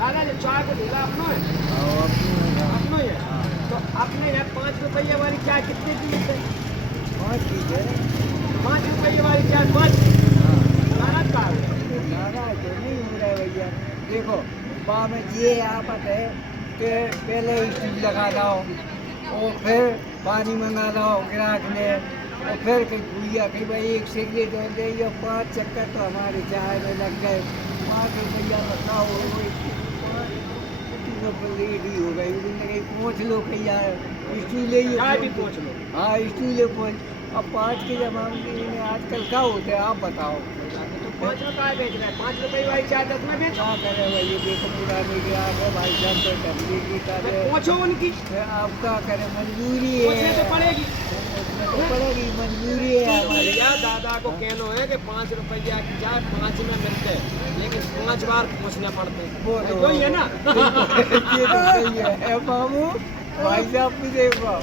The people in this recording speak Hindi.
दादा ये चाय को ढेला अपना है, और अपना ही है। हाँ, तो अपने यहाँ 5 रुपये वाली चाय कितने की मिलती है? 5 की है। 5 रुपये वाली चाय 5। हाँ, नाराज का है? नाराज तो नहीं हो रहा है भैया। देखो बा में ये आफत है कि पहले स्टूल लगा लाओ और फिर पानी मंगा लाओ ग्राहक ने, और फिर कहीं भूलिया कहीं भाई एक सिगरेट और दे या 5 चक्कर तो हमारे चाय में लग गए। 5 रुपया बताओ, लेट ही हो गई कहीं पहुँच लो कहीं यार स्टूले ही चाय भी पूछ लो। हाँ स्टूले पहुँच। अब 5 के जमाने में आजकल क्या होते हैं आप बताओ। तो 5 रुपये बेच रहे हैं, 5 रुपये वाली चाय 10 में बेच। क्या करें भाई, ये देखो पुराने ग्राहक है भाई साहब तो ठंडी की करे। पूछो उनकी, अब क्या करें, मजबूरी पूछने है। तो पड़ेगी। तो पड़ेगी, मजबूरी है हमारी। भैया दादा को कहना है कि 5 रुपया की चाय 5 में मिलते हैं, लेकिन 5 बार पूछना पड़ते हैं। वो तो वही है ना। ये तो सही है। ए मामू भाई साहब भी देखो।